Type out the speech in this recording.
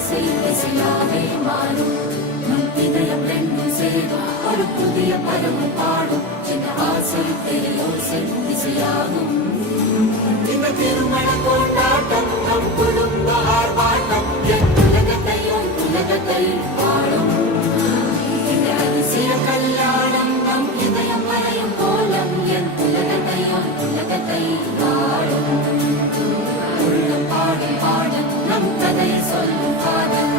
ஓசை இசையாவே மாறும் நம் இதயம் ரெண்டும் சேரும் ஒரு புதிய பருவம் பாடும் சின்ன ஆசை பெரியோசை இசையாகும் இந்த திருமண கொண்டாட்டம் நம் குடும்ப ஆர்ப்பாட்டம் என் உலகத்தை வாழும் இந்த அதிசய கல்யாணம் நம் இதயம் வரையும் கோலம் என் உலகத்தை வாழும் உள்ள பாடும் பாடல் நம் கதையை சொல்லும் காதல்